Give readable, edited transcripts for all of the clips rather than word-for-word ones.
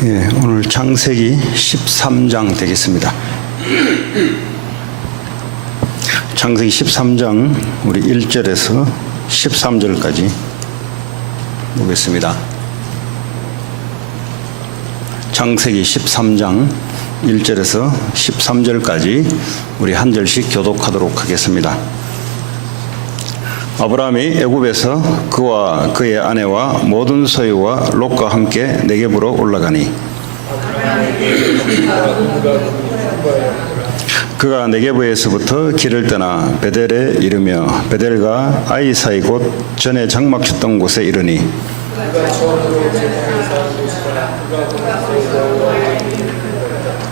오늘 창세기 13장 되겠습니다. 창세기 13장 우리 1절에서 13절까지 보겠습니다. 창세기 13장 1절에서 13절까지 우리 한 절씩 교독하도록 하겠습니다. 아브라함이 애굽에서 그와 그의 아내와 모든 소유와 롯과 함께 네겝으로 올라가니 그가 네겝에서부터 길을 떠나 베델에 이르며 베델과 아이 사이 곧 전에 장막 쳤던 곳에 이르니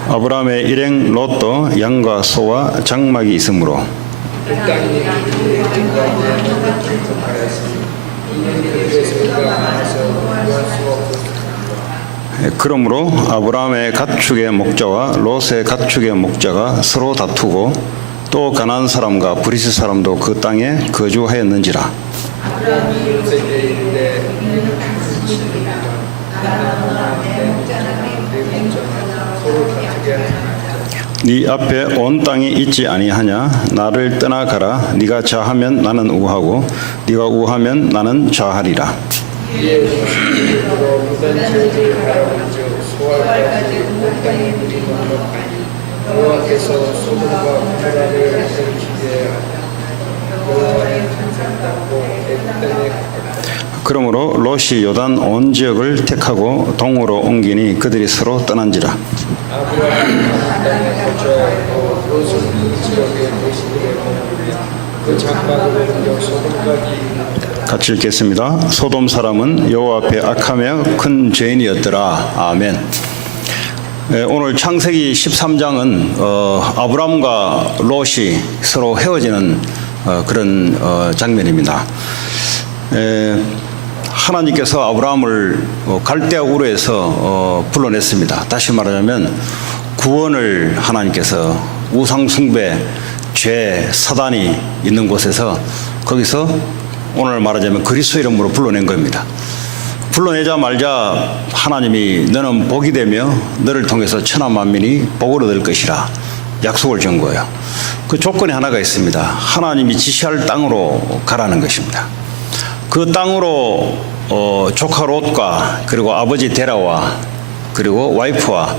아브라함의 일행 롯도 양과 소와 장막이 있으므로 그러므로 아브라함의 가축의 목자와 롯의 가축의 목자가 서로 다투고 또 가나안 사람과 브리스 사람도 그 땅에 거주하였는지라. 네 앞에 온 땅이 있지 아니하냐? 나를 떠나가라. 네가 좌하면 나는 우하고 네가 우하면 나는 좌하리라. 그러므로 롯이 요단 온 지역을 택하고 동으로 옮기니 그들이 서로 떠난지라. 같이 읽겠습니다. 소돔 사람은 여호와 앞에 악하며 큰 죄인이었더라. 아멘. 오늘 창세기 13장은 아브라함과 롯이 서로 헤어지는 그런 장면입니다. 하나님께서 아브라함을 갈대아 우르에서 불러냈습니다. 다시 말하자면 구원을 하나님께서 우상 숭배, 죄, 사단이 있는 곳에서 거기서 오늘 말하자면 그리스도 이름으로 불러낸 겁니다. 불러내자마자 하나님이 너는 복이 되며 너를 통해서 천하 만민이 복을 얻을 것이라 약속을 준 거예요. 그 조건이 하나가 있습니다. 하나님이 지시할 땅으로 가라는 것입니다. 그 땅으로 조카 롯과 그리고 아버지 데라와 그리고 와이프와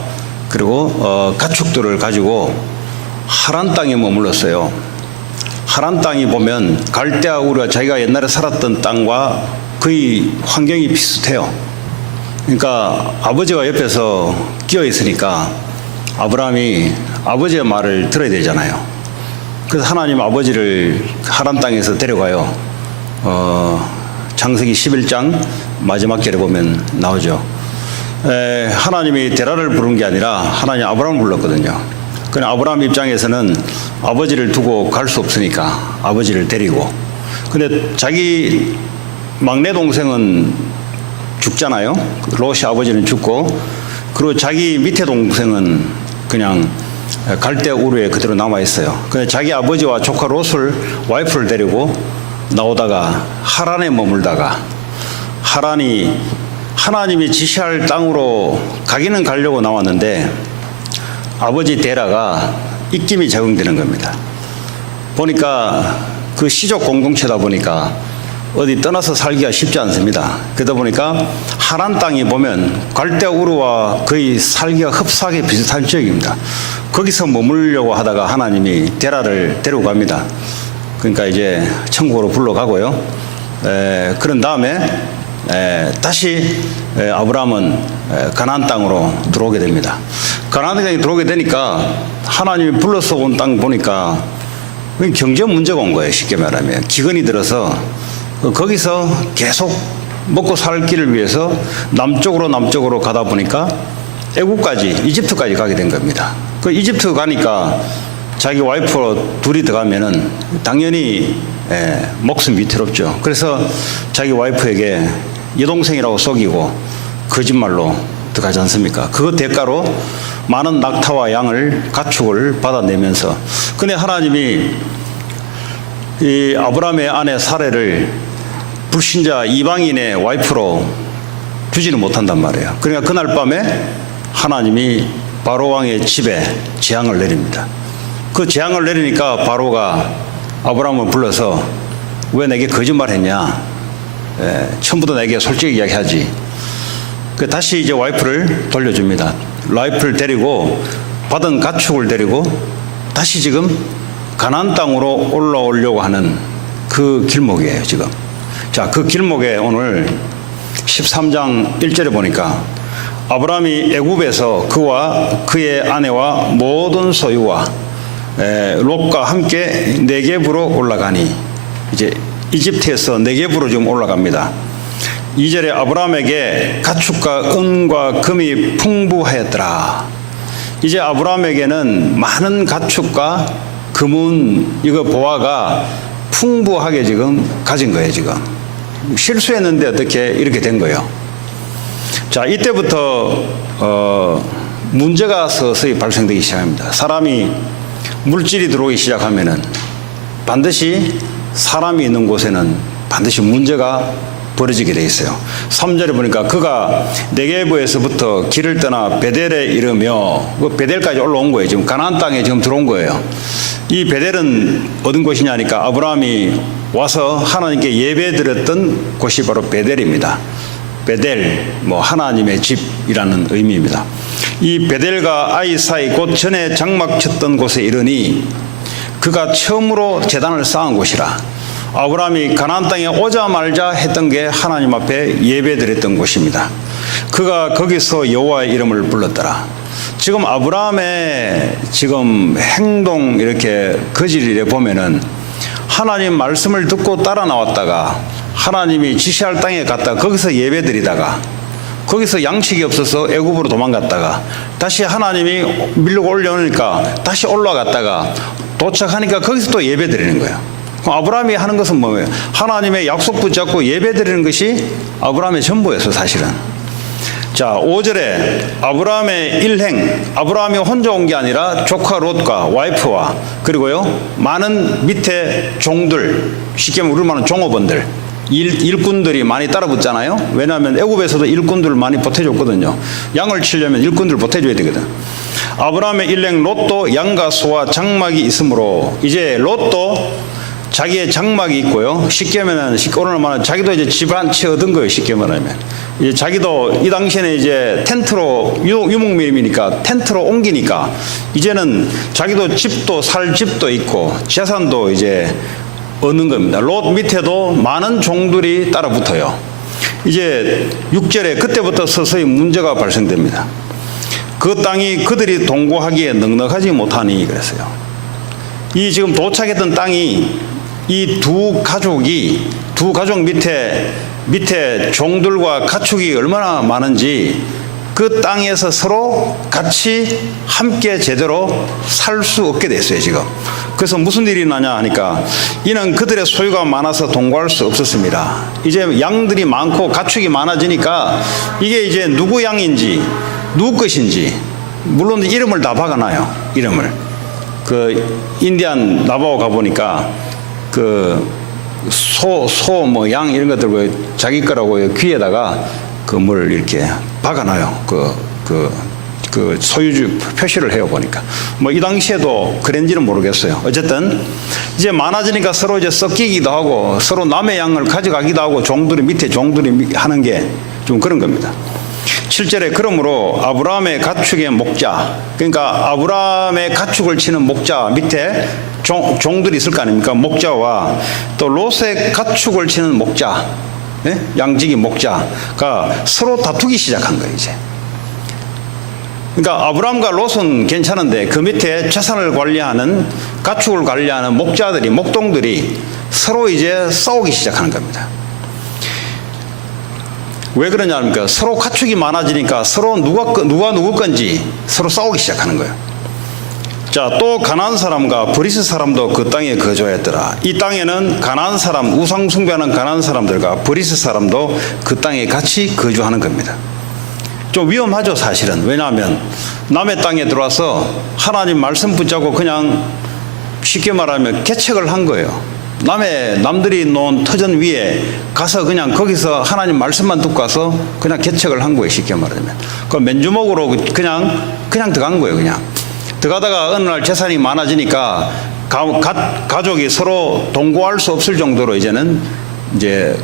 그리고 가축들을 가지고 하란 땅에 머물렀어요. 하란 땅이 보면 갈대아 우르가 자기가 옛날에 살았던 땅과 거의 환경이 비슷해요. 그러니까 아버지가 옆에서 끼어 있으니까 아브라함이 아버지의 말을 들어야 되잖아요. 그래서 하나님 아버지를 하란 땅에서 데려가요. 창세기 11장 마지막 절에 보면 나오죠. 하나님이 데라를 부른 게 아니라 하나님 아브라함을 불렀거든요. 그러나 아브라함 입장에서는 아버지를 두고 갈 수 없으니까 아버지를 데리고, 근데 자기 막내 동생은 죽잖아요. 롯이 아버지는 죽고, 그리고 자기 밑에 동생은 그냥 갈대아 우르에 그대로 남아 있어요. 근데 자기 아버지와 조카 롯을 와이프를 데리고 나오다가 하란에 머물다가 하란이 하나님이 지시할 땅으로 가기는 가려고 나왔는데 아버지 데라가 입김이 적응되는 겁니다. 보니까 그 시족 공동체다 보니까 어디 떠나서 살기가 쉽지 않습니다. 그러다 보니까 하란 땅이 보면 갈대아 우르와 거의 살기가 흡사하게 비슷한 지역입니다. 거기서 머물려고 하다가 하나님이 데라를 데리고 갑니다. 그러니까 이제 천국으로 불러가고요. 그런 다음에 다시 아브라함은 가나안 땅으로 들어오게 됩니다. 가나안 땅에 들어오게 되니까 하나님이 불러서 온 땅 보니까 경제 문제가 온 거예요. 쉽게 말하면 기근이 들어서 거기서 계속 먹고 살 길을 위해서 남쪽으로 가다 보니까 애국까지 이집트까지 가게 된 겁니다. 그 이집트 가니까 자기 와이프로 둘이 들어가면은 당연히 목숨 위태롭죠. 그래서 자기 와이프에게 여동생이라고 속이고 거짓말로 들어가지 않습니까? 그 대가로 많은 낙타와 양을 가축을 받아내면서, 근데 하나님이 이 아브라함의 아내 사레를 불신자 이방인의 와이프로 두지를 못한단 말이에요. 그러니까 그날 밤에 하나님이 바로 왕의 집에 재앙을 내립니다. 그 재앙을 내리니까 바로가 아브라함을 불러서 왜 내게 거짓말했냐? 처음부터 내게 솔직히 이야기하지. 다시 이제 와이프를 돌려줍니다. 와이프를 데리고 받은 가축을 데리고 다시 지금 가나안 땅으로 올라오려고 하는 그 길목이에요, 지금. 자, 그 길목에 오늘 13장 1절에 보니까 아브라함이 애굽에서 그와 그의 아내와 모든 소유와 롯과 함께 네겝으로 올라가니, 이제 이집트에서 네겝으로 지금 올라갑니다. 2절에 아브라함에게 가축과 은과 금이 풍부하였더라. 이제 아브라함에게는 많은 가축과 금은, 이거 보화가 풍부하게 지금 가진 거예요. 지금 실수했는데 어떻게 이렇게 된 거예요. 자, 이때부터 문제가 서서히 발생되기 시작합니다. 사람이 물질이 들어오기 시작하면은 반드시 사람이 있는 곳에는 반드시 문제가 벌어지게 돼 있어요. 3절에 보니까 그가 네게브에서부터 길을 떠나 베델에 이르며, 그 베델까지 올라온 거예요. 지금 가나안 땅에 지금 들어온 거예요. 이 베델은 어떤 곳이냐니까 아브라함이 와서 하나님께 예배드렸던 곳이 바로 베델입니다. 베델, 하나님의 집이라는 의미입니다. 이 베델과 아이 사이 곧 전에 장막 쳤던 곳에 이르니 그가 처음으로 제단을 쌓은 곳이라. 아브라함이 가나안 땅에 오자말자 했던 게 하나님 앞에 예배드렸던 곳입니다. 그가 거기서 여호와의 이름을 불렀더라. 지금 아브라함의 지금 행동, 이렇게 거질에 보면은 하나님 말씀을 듣고 따라 나왔다가 하나님이 지시할 땅에 갔다 거기서 예배드리다가 거기서 양식이 없어서 애굽으로 도망갔다가 다시 하나님이 밀고 올려오니까 다시 올라갔다가 도착하니까 거기서 또 예배드리는 거예요. 그럼 아브라함이 하는 것은 뭐예요? 하나님의 약속 붙잡고 예배드리는 것이 아브라함의 전부였어요, 사실은. 자, 5절에 아브라함의 일행, 아브라함이 혼자 온 게 아니라 조카 롯과 와이프와 그리고요 많은 밑에 종들, 쉽게 말하면 우리로 말하는 종업원들, 일꾼들이 많이 따라 붙잖아요. 왜냐하면 애굽에서도 일꾼들을 많이 보태줬거든요. 양을 치려면 일꾼들을 보태줘야 되거든. 아브라함의 일행 롯도 양과 소와 장막이 있으므로, 이제 롯도 자기의 장막이 있고요. 쉽게 말하면, 오늘 말하면 자기도 이제 집 한 채 얻은 거예요. 쉽게 말하면. 이제 자기도 이 당시에는 이제 텐트로, 유목민이니까 텐트로 옮기니까 이제는 자기도 집도 살 집도 있고 재산도 이제 얻는 겁니다. 롯 밑에도 많은 종들이 따라 붙어요. 이제 6절에 그때부터 서서히 문제가 발생됩니다. 그 땅이 그들이 동거하기에 넉넉하지 못하니 그랬어요. 이 지금 도착했던 땅이 이 두 가족 밑에 종들과 가축이 얼마나 많은지 그 땅에서 서로 같이 함께 제대로 살 수 없게 됐어요, 지금. 그래서 무슨 일이 나냐 하니까 이는 그들의 소유가 많아서 동거할 수 없었습니다. 이제 양들이 많고 가축이 많아지니까 이게 이제 누구 양인지 누구 것인지, 물론 이름을 다 박아놔요. 이름을. 그 인디안 나바오 가보니까 그 양 이런 것들 자기 거라고 귀에다가 그 뭘 이렇게 박아놔요. 그 소유주 표시를 해요, 보니까. 이 당시에도 그랬는지는 모르겠어요. 어쨌든 이제 많아지니까 서로 이제 섞이기도 하고 서로 남의 양을 가져가기도 하고 밑에 종들이 하는 게 좀 그런 겁니다. 7절에 그러므로 아브라함의 가축의 목자, 그러니까 아브라함의 가축을 치는 목자 밑에 종들이 있을 거 아닙니까? 목자와 또 롯의 가축을 치는 목자, 양지기 목자가 서로 다투기 시작한 거예요, 이제. 그러니까 아브라함과 롯은 괜찮은데 그 밑에 재산을 관리하는, 가축을 관리하는 목동들이 서로 이제 싸우기 시작하는 겁니다. 왜 그러냐니까 서로 가축이 많아지니까 서로 누가 누구 건지 서로 싸우기 시작하는 거예요. 자, 또 가나안 사람과 브리스 사람도 그 땅에 거주하였더라. 이 땅에는 가나안 사람, 우상 숭배하는 가나안 사람들과 브리스 사람도 그 땅에 같이 거주하는 겁니다. 좀 위험하죠, 사실은. 왜냐하면 남의 땅에 들어와서 하나님 말씀 붙잡고 그냥 쉽게 말하면 개척을 한 거예요. 남들이 놓은 터전 위에 가서 그냥 거기서 하나님 말씀만 듣고 가서 그냥 개척을 한 거예요. 쉽게 말하면. 그 맨주먹으로 그냥 들어간 거예요. 그냥. 들어가다가 어느 날 재산이 많아지니까 가족이 서로 동거할 수 없을 정도로 이제는 이제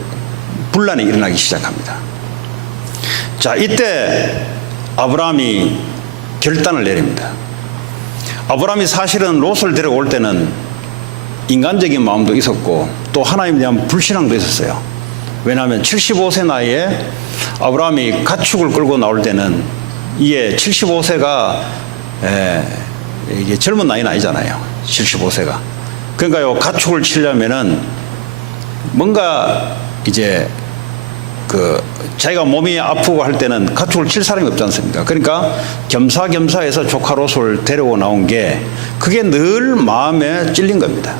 분란이 일어나기 시작합니다. 자, 이때 아브라함이 결단을 내립니다. 아브라함이 사실은 롯을 데려올 때는 인간적인 마음도 있었고 또 하나님에 대한 불신앙도 있었어요. 왜냐하면 75세 나이에 아브라함이 가축을 끌고 나올 때는 이게 75세가 이게 젊은 나이는 아니잖아요. 75세가. 그러니까요, 가축을 치려면은 뭔가 이제 자기가 몸이 아프고 할 때는 가축을 칠 사람이 없지 않습니까? 그러니까 겸사겸사해서 조카 롯을 데리고 나온 게 그게 늘 마음에 찔린 겁니다.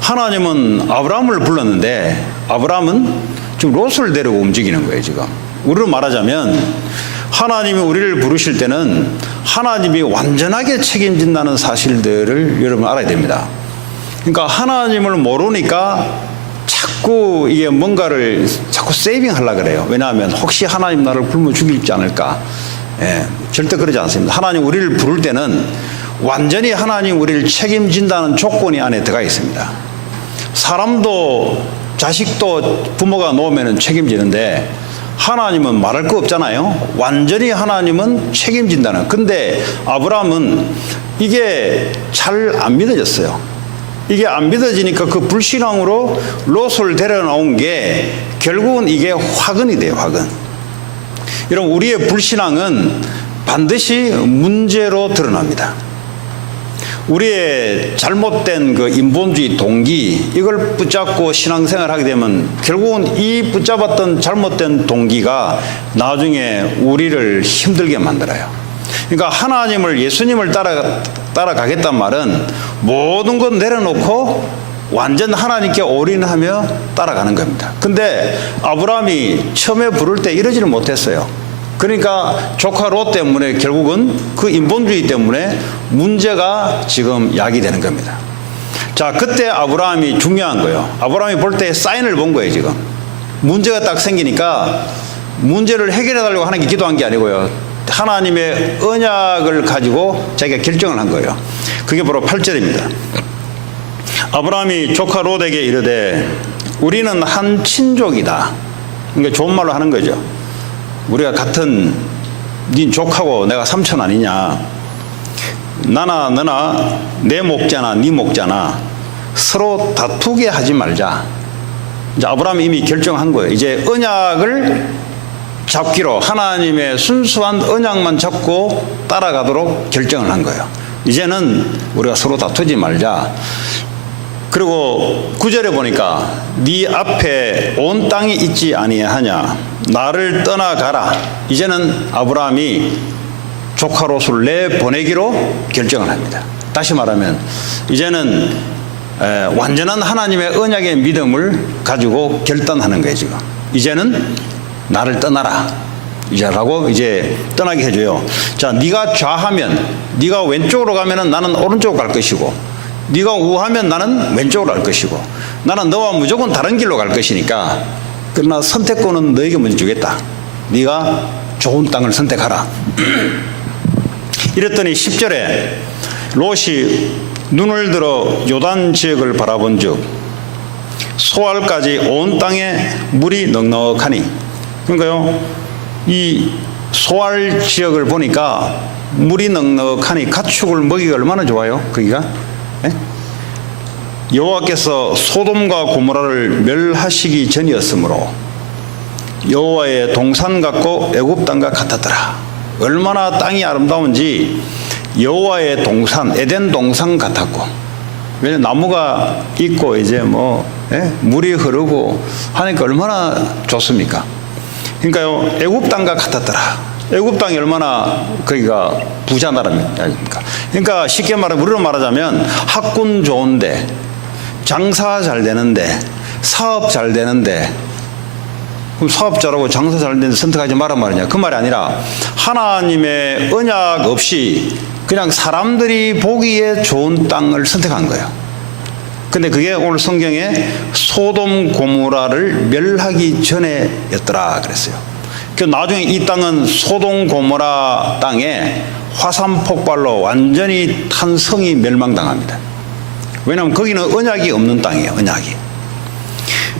하나님은 아브라함을 불렀는데 아브라함은 지금 롯을 데리고 움직이는 거예요. 지금 우리로 말하자면 하나님이 우리를 부르실 때는 하나님이 완전하게 책임진다는 사실들을 여러분 알아야 됩니다. 그러니까 하나님을 모르니까 자꾸 이게 뭔가를 자꾸 세이빙 하려고 그래요. 왜냐하면 혹시 하나님 나를 굶어 죽일지 않을까. 절대 그러지 않습니다. 하나님 우리를 부를 때는 완전히 하나님 우리를 책임진다는 조건이 안에 들어가 있습니다. 사람도 자식도 부모가 놓으면 책임지는데 하나님은 말할 거 없잖아요. 완전히 하나님은 책임진다는. 근데 아브라함은 이게 잘 안 믿어졌어요. 이게 안 믿어지니까 그 불신앙으로 롯을 데려 나온 게 결국은 이게 화근이 돼요. 화근. 여러분, 우리의 불신앙은 반드시 문제로 드러납니다. 우리의 잘못된 그 인본주의 동기, 이걸 붙잡고 신앙생활을 하게 되면 결국은 이 붙잡았던 잘못된 동기가 나중에 우리를 힘들게 만들어요. 그러니까 하나님을, 예수님을 따라가겠단 말은 모든 것 내려놓고 완전 하나님께 올인하며 따라가는 겁니다. 근데 아브라함이 처음에 부를 때 이러지를 못했어요. 그러니까 조카 롯 때문에 결국은 그 인본주의 때문에 문제가 지금 야기되는 겁니다. 자, 그때 아브라함이 중요한 거예요. 아브라함이 볼 때 사인을 본 거예요. 지금 문제가 딱 생기니까 문제를 해결해 달라고 하는 게 기도한 게 아니고요, 하나님의 언약을 가지고 자기가 결정을 한 거예요. 그게 바로 8절입니다. 아브라함이 조카 롯에게 이르되 우리는 한 친족이다. 그러니까 좋은 말로 하는 거죠. 우리가 같은 네 조카고 내가 삼촌 아니냐. 나나 너나 내 목자나 네 목자나 서로 다투게 하지 말자. 이제 아브라함이 이미 결정한 거예요. 이제 언약을 잡기로, 하나님의 순수한 언약만 잡고 따라가도록 결정을 한 거예요. 이제는 우리가 서로 다투지 말자. 그리고 9절에 보니까 네 앞에 온 땅이 있지 아니하냐. 나를 떠나가라. 이제는 아브라함이 조카 롯을 내보내기로 결정을 합니다. 다시 말하면 이제는 완전한 하나님의 언약의 믿음을 가지고 결단하는 거예요. 지금 이제는 나를 떠나라 이제라고 이제 떠나게 해줘요. 자, 네가 좌하면, 네가 왼쪽으로 가면은 나는 오른쪽으로 갈 것이고, 네가 우하면 나는 왼쪽으로 갈 것이고, 나는 너와 무조건 다른 길로 갈 것이니까 그러나 선택권은 너에게 먼저 주겠다. 네가 좋은 땅을 선택하라. 이랬더니 10절에 롯이 눈을 들어 요단 지역을 바라본 즉 소알까지 온 땅에 물이 넉넉하니. 그러니까요, 이 소알 지역을 보니까 물이 넉넉하니 가축을 먹이가 얼마나 좋아요. 거기가. 여호와께서 소돔과 고모라를 멸하시기 전이었으므로 여호와의 동산 같고 애굽 땅과 같았더라. 얼마나 땅이 아름다운지 여호와의 동산, 에덴 동산 같았고, 왜냐면 나무가 있고 이제 물이 흐르고 하니까 얼마나 좋습니까? 그러니까요, 애굽 땅과 같았더라. 애굽 땅이 얼마나 거기가 부자 나라입니까? 그러니까 쉽게 말하면, 우리로 말하자면 학군 좋은데, 장사 잘 되는데, 사업 잘 되는데, 그럼 사업 잘하고 장사 잘 되는데 선택하지 마라 말이냐. 그 말이 아니라 하나님의 언약 없이 그냥 사람들이 보기에 좋은 땅을 선택한 거예요. 근데 그게 오늘 성경에 소돔 고모라를 멸하기 전에였더라 그랬어요. 그 나중에 이 땅은 소돔 고모라 땅에 화산 폭발로 완전히 탄 성이 멸망당합니다. 왜냐하면 거기는 언약이 없는 땅이에요. 언약이.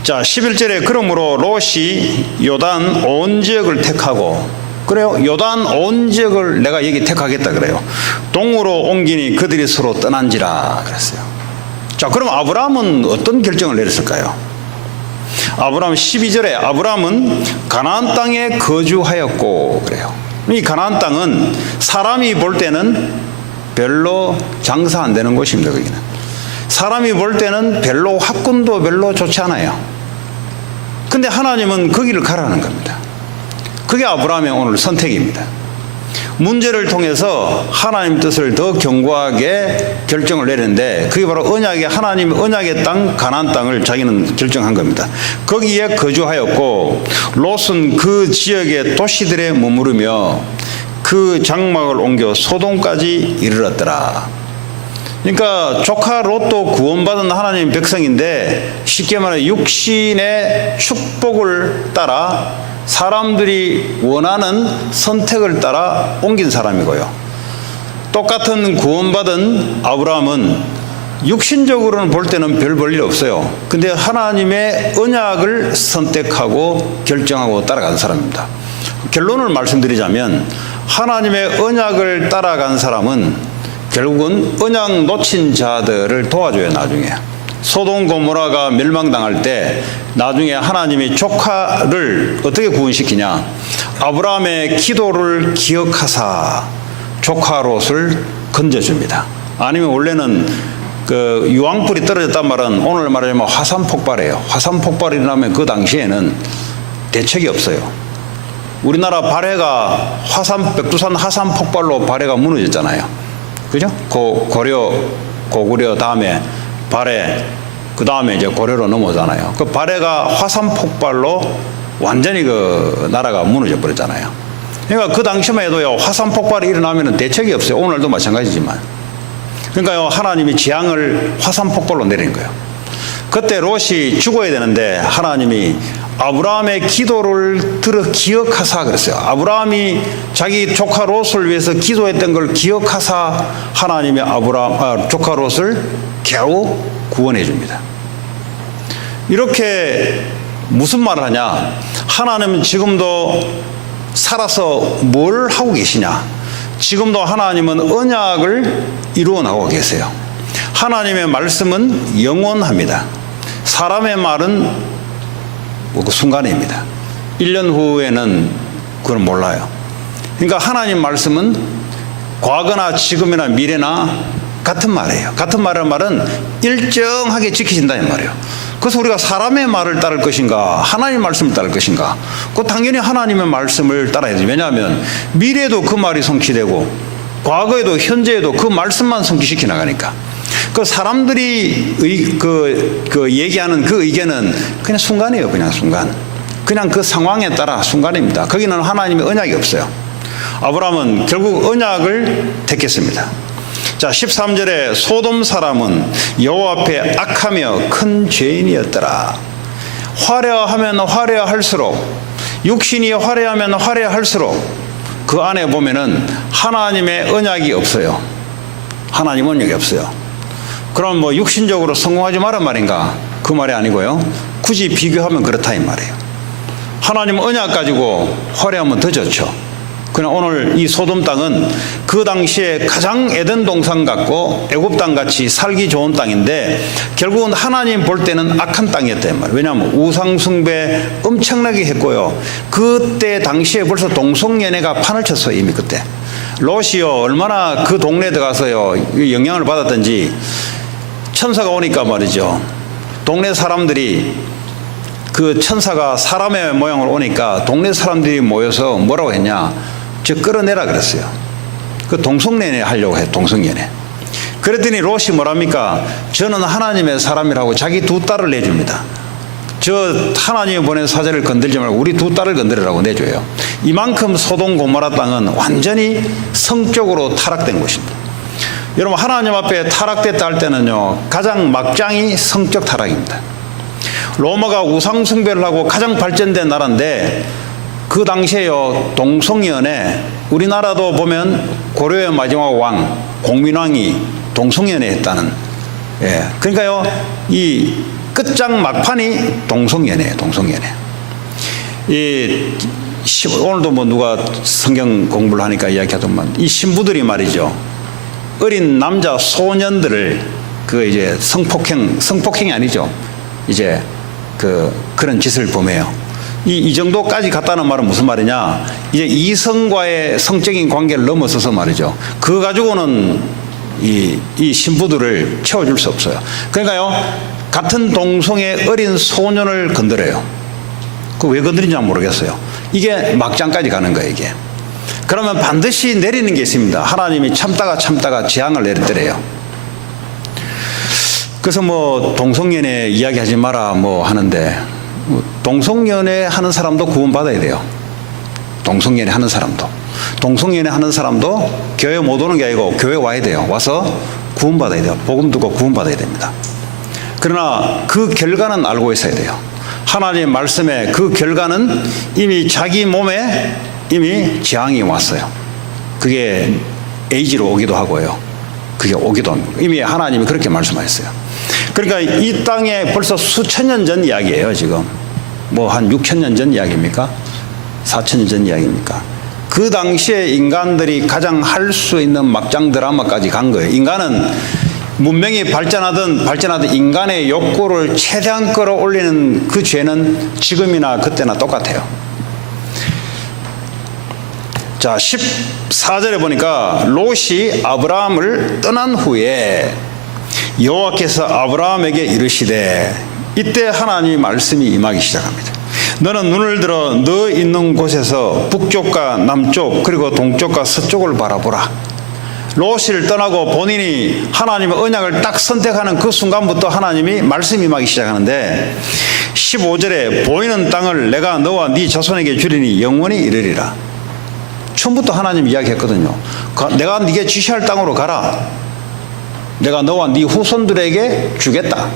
자, 11절에 그러므로 롯이 요단 온 지역을 택하고, 그래요. 요단 온 지역을 내가 여기 택하겠다 그래요. 동으로 옮기니 그들이 서로 떠난지라 그랬어요. 자, 그럼 아브라함은 어떤 결정을 내렸을까요? 아브라함 12절에 아브라함은 가나안 땅에 거주하였고 그래요. 이 가나안 땅은 사람이 볼 때는 별로 장사 안 되는 곳입니다. 거기는 사람이 볼 때는 별로 학군도 별로 좋지 않아요. 근데 하나님은 거기를 가라는 겁니다. 그게 아브라함의 오늘 선택입니다. 문제를 통해서 하나님 뜻을 더 견고하게 결정을 내렸는데, 그게 바로 언약의 하나님의 언약의 땅 가나안 땅을 자기는 결정한 겁니다. 거기에 거주하였고 롯은 그 지역의 도시들에 머무르며 그 장막을 옮겨 소돔까지 이르렀더라. 그러니까 조카 롯도 구원받은 하나님 백성인데, 쉽게 말해 육신의 축복을 따라 사람들이 원하는 선택을 따라 옮긴 사람이고요. 똑같은 구원받은 아브라함은 육신적으로는 볼 때는 별 볼 일 없어요. 근데 하나님의 언약을 선택하고 결정하고 따라간 사람입니다. 결론을 말씀드리자면 하나님의 언약을 따라간 사람은 결국은 언약 놓친 자들을 도와줘요. 나중에 소돔 고모라가 멸망당할 때 나중에 하나님이 조카를 어떻게 구원시키냐, 아브라함의 기도를 기억하사 조카 롯을 건져줍니다. 아니면 원래는 그 유황불이 떨어졌단 말은 오늘 말하자면 화산 폭발이에요. 화산 폭발이 일어나면 그 당시에는 대책이 없어요. 우리나라 발해가 백두산 화산 폭발로 발해가 무너졌잖아요. 그죠? 고구려 다음에 발해, 그 다음에 이제 고려로 넘어오잖아요. 그 발해가 화산 폭발로 완전히 그 나라가 무너져 버렸잖아요. 그러니까 그 당시만 해도요, 화산 폭발이 일어나면 대책이 없어요. 오늘도 마찬가지지만. 그러니까요, 하나님이 재앙을 화산 폭발로 내린 거예요. 그때 롯이 죽어야 되는데 하나님이 아브라함의 기도를 들어 기억하사 그랬어요. 아브라함이 자기 조카 롯을 위해서 기도했던 걸 기억하사 하나님의 조카 롯을 겨우 구원해 줍니다. 이렇게 무슨 말을 하냐? 하나님은 지금도 살아서 뭘 하고 계시냐? 지금도 하나님은 언약을 이루어 나가고 계세요. 하나님의 말씀은 영원합니다. 사람의 말은 그 순간입니다. 1년 후에는 그걸 몰라요. 그러니까 하나님 말씀은 과거나 지금이나 미래나 같은 말이에요. 같은 말은 일정하게 지키신다는 말이에요. 그래서 우리가 사람의 말을 따를 것인가, 하나님의 말씀을 따를 것인가? 그 당연히 하나님의 말씀을 따라야 돼요. 왜냐하면 미래에도 그 말이 성취되고 과거에도 현재에도 그 말씀만 성취시켜 나가니까. 그 사람들이 얘기하는 그 의견은 그냥 순간이에요. 그냥 순간. 그냥 그 상황에 따라 순간입니다. 거기는 하나님의 언약이 없어요. 아브라함은 결국 언약을 택했습니다. 자, 13절에 소돔 사람은 여호와 앞에 악하며 큰 죄인이었더라. 화려하면 화려할수록, 육신이 화려하면 화려할수록 그 안에 보면은 하나님의 언약이 없어요. 하나님 언약이 없어요. 그럼 뭐 육신적으로 성공하지 마란 말인가? 그 말이 아니고요. 굳이 비교하면 그렇다 이 말이에요. 하나님 언약 가지고 화려하면 더 좋죠. 그러나 오늘 이 소돔 땅은 그 당시에 가장 에덴 동산 같고 애굽 땅 같이 살기 좋은 땅인데 결국은 하나님 볼 때는 악한 땅이었단 말이에요. 왜냐하면 우상 숭배 엄청나게 했고요. 그때 당시에 벌써 동성연애가 판을 쳤어요. 이미 그때. 롯이요 얼마나 그 동네에 들어가서요 영향을 받았던지, 천사가 오니까 말이죠, 동네 사람들이 그 천사가 사람의 모양으로 오니까 동네 사람들이 모여서 뭐라고 했냐, 저 끌어내라 그랬어요. 그 동성연애 하려고 해요. 동성연애. 그랬더니 롯이 뭐랍니까? 저는 하나님의 사람이라고 자기 두 딸을 내줍니다. 저 하나님이 보낸 사자를 건들지 말고 우리 두 딸을 건드리라고 내줘요. 이만큼 소돔 고모라 땅은 완전히 성적으로 타락된 곳입니다. 여러분, 하나님 앞에 타락됐다 할 때는요, 가장 막장이 성적 타락입니다. 로마가 우상 숭배를 하고 가장 발전된 나라인데, 그 당시에요, 동성연애, 우리나라도 보면 고려의 마지막 왕 공민왕이 동성연애 했다는, 그러니까요, 이 끝장 막판이 동성연애예요. 동성연애. 오늘도 뭐 누가 성경 공부를 하니까 이야기하더만, 이 신부들이 말이죠, 어린 남자 소년들을 이제 성폭행이 아니죠, 이제 그런 짓을 범해요. 이 정도까지 갔다는 말은 무슨 말이냐, 이제 이성과의 성적인 관계를 넘어서서 말이죠, 그거 가지고는 이 신부들을 채워줄 수 없어요. 그러니까요, 같은 동성의 어린 소년을 건드려요. 그 왜 건드린지 모르겠어요. 이게 막장까지 가는 거예요, 이게. 그러면 반드시 내리는 게 있습니다. 하나님이 참다가 재앙을 내리더래요. 그래서 뭐 동성연애 이야기하지 마라 뭐 하는데, 동성연애 하는 사람도 구원받아야 돼요. 동성연애 하는 사람도 교회 못 오는 게 아니고 교회 와야 돼요. 와서 구원받아야 돼요. 복음 듣고 구원받아야 됩니다. 그러나 그 결과는 알고 있어야 돼요. 하나님의 말씀에 그 결과는 이미 자기 몸에 이미 재앙이 왔어요. 그게 에이즈로 오기도 하고요. 그게 오기도 합니다. 이미 하나님이 그렇게 말씀하셨어요. 그러니까 이 땅에 벌써 수천 년 전 이야기예요. 지금 뭐 한 6천 년 전 이야기입니까? 4천 년 전 이야기입니까? 그 당시에 인간들이 가장 할 수 있는 막장 드라마까지 간 거예요. 인간은 문명이 발전하던 인간의 욕구를 최대한 끌어올리는 그 죄는 지금이나 그때나 똑같아요. 자, 14절에 보니까 롯이 아브라함을 떠난 후에 여호와께서 아브라함에게 이르시되, 이때 하나님의 말씀이 임하기 시작합니다. 너는 눈을 들어 너 있는 곳에서 북쪽과 남쪽 그리고 동쪽과 서쪽을 바라보라. 롯을 떠나고 본인이 하나님의 언약을 딱 선택하는 그 순간부터 하나님이 말씀이 임하기 시작하는데, 15절에 보이는 땅을 내가 너와 네 자손에게 주리니 영원히 이르리라. 처음부터 하나님 이야기했거든요. 내가 네게 지시할 땅으로 가라. 내가 너와 네 후손들에게 주겠다.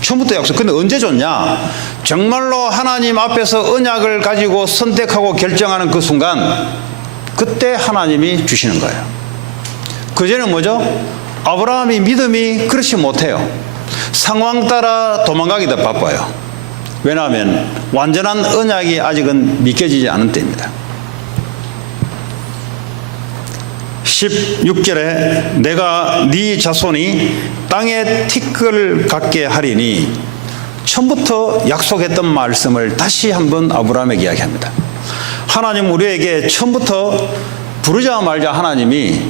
처음부터 약속. 근데 언제 줬냐? 정말로 하나님 앞에서 언약을 가지고 선택하고 결정하는 그 순간, 그때 하나님이 주시는 거예요. 그전에는 뭐죠? 아브라함이 믿음이 그렇지 못해요. 상황 따라 도망가기도 바빠요. 왜냐하면 완전한 언약이 아직은 믿겨지지 않은 때입니다. 16절에 내가 네 자손이 땅에 티끌을 갖게 하리니, 처음부터 약속했던 말씀을 다시 한번 아브라함에게 이야기합니다. 하나님 우리에게 처음부터 부르자 말자 하나님이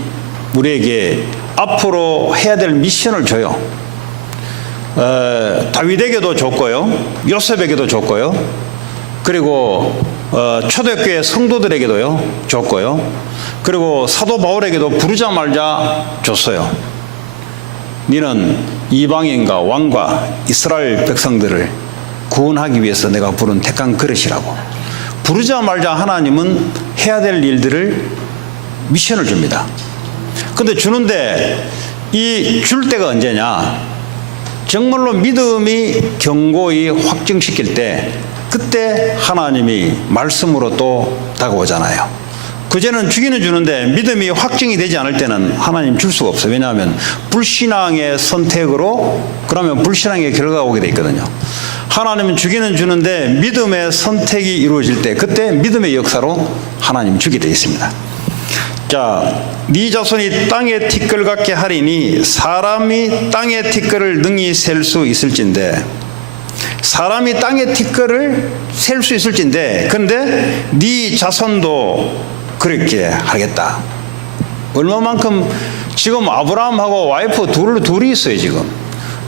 우리에게 앞으로 해야 될 미션을 줘요. 다윗에게도 줬고요, 요셉에게도 줬고요, 그리고 초대교회 성도들에게도요 줬고요, 그리고 사도 바울에게도 부르자 말자 줬어요. 너는 이방인과 왕과 이스라엘 백성들을 구원하기 위해서 내가 부른 택한 그릇이라고. 부르자 말자 하나님은 해야 될 일들을 미션을 줍니다. 근데 주는데 이 줄 때가 언제냐? 정말로 믿음이 견고히 확증시킬 때, 그때 하나님이 말씀으로 또 다가오잖아요. 그제는 주기는 주는데 믿음이 확증이 되지 않을 때는 하나님 줄 수가 없어요. 왜냐하면 불신앙의 선택으로, 그러면 불신앙의 결과가 오게 돼 있거든요. 하나님은 주기는 주는데 믿음의 선택이 이루어질 때, 그때 믿음의 역사로 하나님 주게 돼 있습니다. 자, 네 자손이 땅의 티끌 같게 하리니, 사람이 땅의 티끌을 능히 셀 수 있을진데, 사람이 땅의 티끌을 셀 수 있을진데, 그런데 네 자손도 그렇게 하겠다. 얼마만큼, 지금 아브라함하고 와이프 둘이 있어요. 지금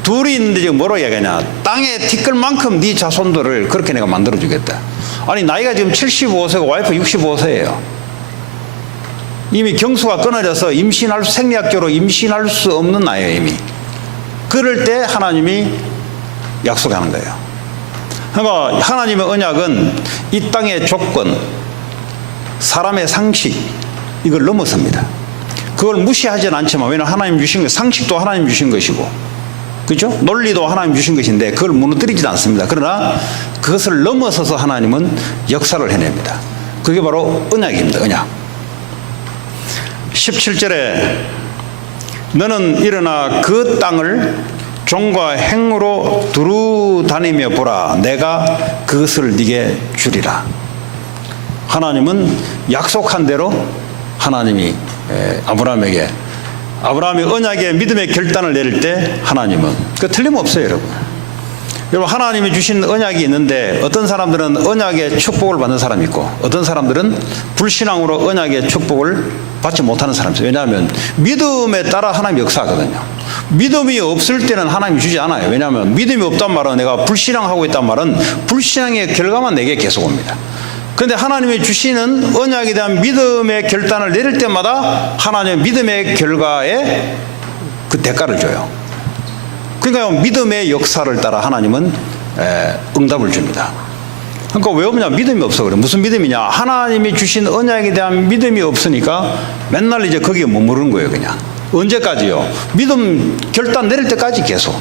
둘이 있는데 지금 뭐라고 이야기하냐? 땅의 티끌만큼 네 자손들을 그렇게 내가 만들어 주겠다. 아니, 나이가 지금 75세고 와이프 65세예요 이미 경수가 끊어져서 생리학적으로 임신할 수 없는 나이에요 이미. 그럴 때 하나님이 약속하는 거예요. 그러니까 하나님의 언약은 이 땅의 조건, 사람의 상식, 이걸 넘어섭니다. 그걸 무시하지는 않지만, 왜냐하면 하나님 주신 것, 상식도 하나님 주신 것이고, 그렇죠? 논리도 하나님 주신 것인데 그걸 무너뜨리지 않습니다. 그러나 그것을 넘어서서 하나님은 역사를 해냅니다. 그게 바로 언약입니다. 언약. 17절에 너는 일어나 그 땅을 종과 행으로 두루 다니며 보라. 내가 그것을 네게 주리라. 하나님은 약속한 대로 하나님이 아브라함에게, 아브라함이 언약의 믿음의 결단을 내릴 때 하나님은, 그 틀림없어요, 여러분. 여러분, 하나님이 주신 언약이 있는데 어떤 사람들은 언약의 축복을 받는 사람이 있고 어떤 사람들은 불신앙으로 언약의 축복을 받지 못하는 사람이 있어요. 왜냐하면 믿음에 따라 하나님이 역사하거든요. 믿음이 없을 때는 하나님이 주지 않아요. 왜냐하면 믿음이 없단 말은, 내가 불신앙하고 있단 말은 불신앙의 결과만 내게 계속 옵니다. 그런데 하나님이 주시는 언약에 대한 믿음의 결단을 내릴 때마다 하나님의 믿음의 결과에 그 대가를 줘요. 그러니까 믿음의 역사를 따라 하나님은 응답을 줍니다. 그러니까 왜 없냐? 믿음이 없어. 그래. 무슨 믿음이냐? 하나님이 주신 언약에 대한 믿음이 없으니까 맨날 이제 거기에 머무르는 거예요. 그냥 언제까지요? 믿음 결단 내릴 때까지 계속.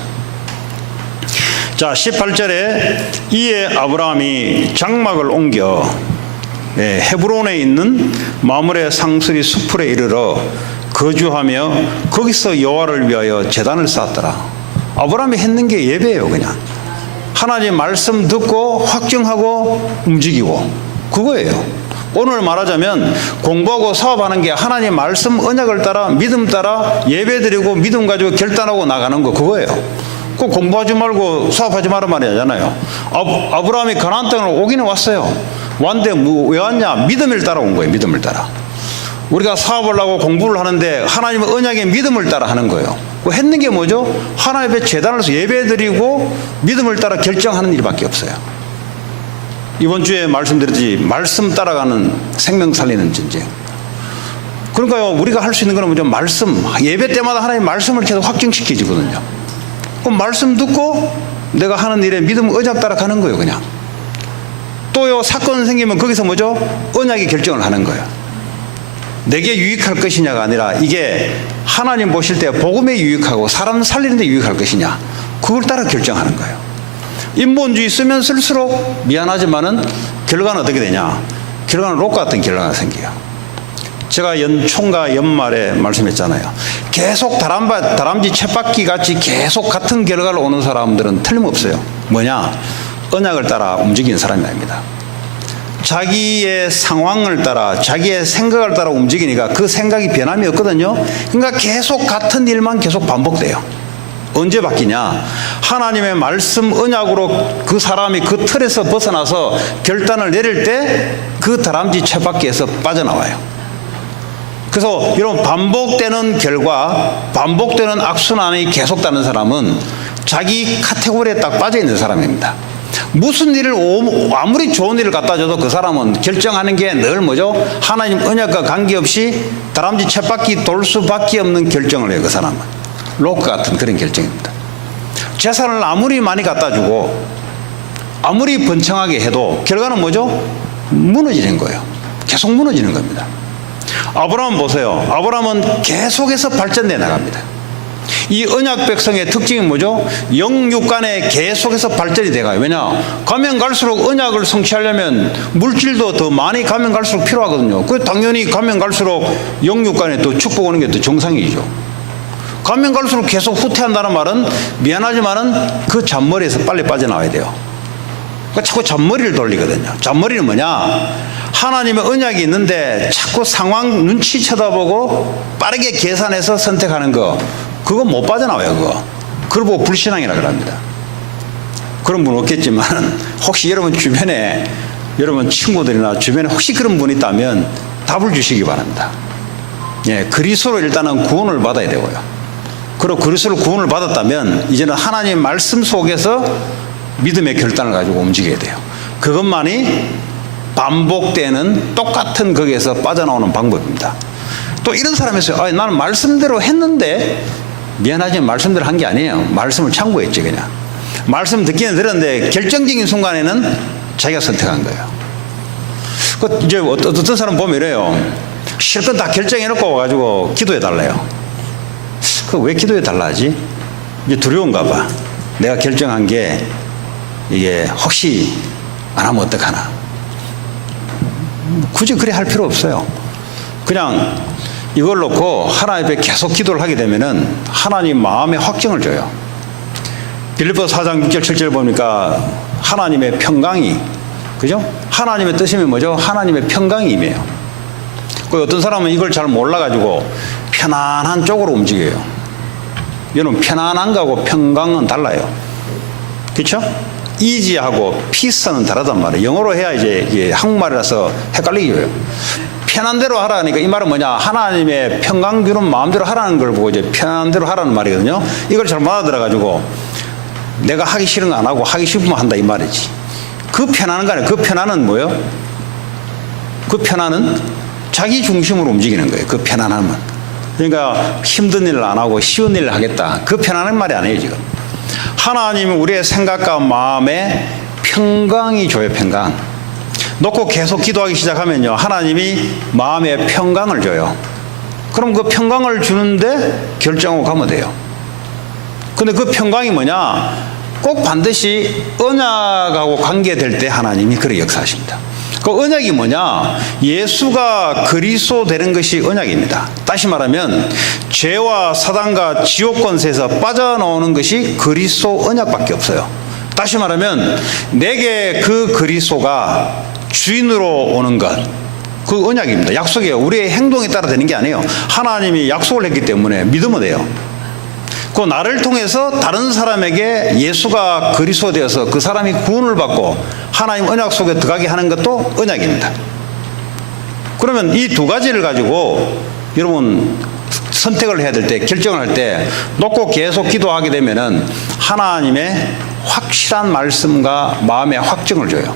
자, 18절에 이에 아브라함이 장막을 옮겨 헤브론에 있는 마므레 상수리 숲에 이르러 거주하며 거기서 여호와를 위하여 제단을 쌓았더라. 아브라함이 했는 게 예배예요. 그냥 하나님 말씀 듣고 확증하고 움직이고, 그거예요. 오늘 말하자면 공부하고 사업하는 게 하나님 말씀 언약을 따라 믿음 따라 예배드리고 믿음 가지고 결단하고 나가는 거, 그거예요. 그 공부하지 말고 사업하지 말란 말이 아니잖아요. 아브라함이 가나안 땅을 오기는 왔어요. 왔는데 왜 왔냐? 믿음을 따라 온 거예요. 믿음을 따라. 우리가 사업을 하고 공부를 하는데 하나님의 언약의 믿음을 따라 하는 거예요. 그 했는 게 뭐죠? 하나님 앞에 제단을 해서 예배드리고 믿음을 따라 결정하는 일밖에 없어요. 이번 주에 말씀드렸지, 말씀 따라가는 생명 살리는 전쟁. 그러니까요, 우리가 할 수 있는 건 뭐죠? 말씀. 예배 때마다 하나님 말씀을 계속 확증시켜주거든요. 그럼 말씀 듣고 내가 하는 일에 믿음 언약 따라 가는 거예요. 그냥 또요, 사건 생기면 거기서 뭐죠? 언약이 결정을 하는 거예요. 내게 유익할 것이냐가 아니라 이게 하나님 보실 때 복음에 유익하고 사람 살리는 데 유익할 것이냐, 그걸 따라 결정하는 거예요. 인본주의 쓰면 쓸수록 미안하지만은 결과는 어떻게 되냐? 결과는 롯 같은 결과가 생겨요. 제가 총과 연말에 말씀했잖아요. 계속 다람쥐 쳇바퀴 같이 계속 같은 결과를 오는 사람들은 틀림없어요. 뭐냐? 언약을 따라 움직이는 사람이 아닙니다. 자기의 상황을 따라 자기의 생각을 따라 움직이니까 그 생각이 변함이 없거든요. 그러니까 계속 같은 일만 계속 반복돼요. 언제 바뀌냐? 하나님의 말씀 언약으로 그 사람이 그 틀에서 벗어나서 결단을 내릴 때 그 다람쥐 쳇바퀴에서 빠져나와요. 그래서 여러분, 반복되는 결과, 반복되는 악순환이 계속되는 사람은 자기 카테고리에 딱 빠져있는 사람입니다. 무슨 일을 아무리 좋은 일을 갖다 줘도 그 사람은 결정하는 게 늘 뭐죠? 하나님 언약과 관계없이 다람쥐 쳇바퀴 돌 수밖에 없는 결정을 해요. 그 사람은 롯 같은 그런 결정입니다. 재산을 아무리 많이 갖다 주고 아무리 번창하게 해도 결과는 뭐죠? 무너지는 거예요. 계속 무너지는 겁니다. 아브라함 보세요. 아브라함은 계속해서 발전돼 나갑니다. 이 언약 백성의 특징이 뭐죠? 영육 간에 계속해서 발전이 돼가요. 왜냐? 가면 갈수록 언약을 성취하려면 물질도 더 많이 가면 갈수록 필요하거든요. 그 당연히 가면 갈수록 영육 간에 또 축복 오는 게 또 정상이죠. 가면 갈수록 계속 후퇴한다는 말은 미안하지만은 그 잔머리에서 빨리 빠져나와야 돼요. 그러니까 자꾸 잔머리를 돌리거든요. 잔머리는 뭐냐? 하나님의 언약이 있는데 자꾸 상황 눈치 쳐다보고 빠르게 계산해서 선택하는 거, 그거 못 빠져나와요. 그걸 보고 불신앙이라 그럽니다. 그런 분 없겠지만 혹시 여러분 주변에, 여러분 친구들이나 주변에 혹시 그런 분이 있다면 답을 주시기 바랍니다. 예, 그리스도로 일단은 구원을 받아야 되고요. 그리고 그리스도로 구원을 받았다면 이제는 하나님 말씀 속에서 믿음의 결단을 가지고 움직여야 돼요. 그것만이 반복되는 똑같은 거기에서 빠져나오는 방법입니다. 또 이런 사람이 있어요. 나는 말씀대로 했는데, 미안하지만 말씀대로 한 게 아니에요. 말씀을 참고했지. 그냥 말씀 듣기는 들었는데 결정적인 순간에는 자기가 선택한 거예요. 이제 어떤 사람 보면 이래요. 실컷 다 결정해놓고 와가지고 기도해달래요. 그 왜 기도해달라 하지? 이제 두려운가 봐. 내가 결정한 게 이게 혹시 안 하면 어떡하나. 굳이 그래 할 필요 없어요. 그냥 이걸 놓고 하나님 앞에 계속 기도를 하게 되면은 하나님 마음의 확증을 줘요. 빌립보서 4장 6절 7절 보니까 하나님의 평강이, 그죠? 하나님의 뜻이면 뭐죠? 하나님의 평강이 임해요. 그 어떤 사람은 이걸 잘 몰라가지고 편안한 쪽으로 움직여요. 여러분, 편안한 거하고 평강은 달라요. 그렇죠? 이지하고 피스는 다르단 말이에요. 영어로 해야 이제 한국말이라서 헷갈리게 해요. 편한 대로 하라니까 이 말은 뭐냐? 하나님의 평강 주는 마음대로 하라는 걸 보고 이제 편한 대로 하라는 말이거든요. 이걸 잘못 알아들어가지고 내가 하기 싫은 거 안 하고 하기 싶으면 한다 이 말이지. 그 편안한 거 아니에요. 그 편안은 뭐예요? 그 편안은 자기 중심으로 움직이는 거예요. 그 편안함은. 그러니까 힘든 일을 안 하고 쉬운 일을 하겠다. 그 편안한 말이 아니에요 지금. 하나님은 우리의 생각과 마음에 평강이 줘요. 평강. 놓고 계속 기도하기 시작하면요, 하나님이 마음에 평강을 줘요. 그럼 그 평강을 주는데 결정하고 가면 돼요. 근데 그 평강이 뭐냐? 꼭 반드시 언약하고 관계될 때 하나님이 그렇게 역사하십니다. 그 언약이 뭐냐? 예수가 그리스도 되는 것이 언약입니다. 다시 말하면 죄와 사단과 지옥 권세에서 빠져나오는 것이 그리스도 언약밖에 없어요. 다시 말하면 내게 그 그리스도가 주인으로 오는 것, 그 언약입니다. 약속이에요. 우리의 행동에 따라 되는 게 아니에요. 하나님이 약속을 했기 때문에 믿으면 돼요. 그 나를 통해서 다른 사람에게 예수가 그리스도 되어서 그 사람이 구원을 받고 하나님 언약 속에 들어가게 하는 것도 언약입니다. 그러면 이 두 가지를 가지고 여러분 선택을 해야 될 때, 결정을 할 때 놓고 계속 기도하게 되면은 하나님의 확실한 말씀과 마음의 확증을 줘요.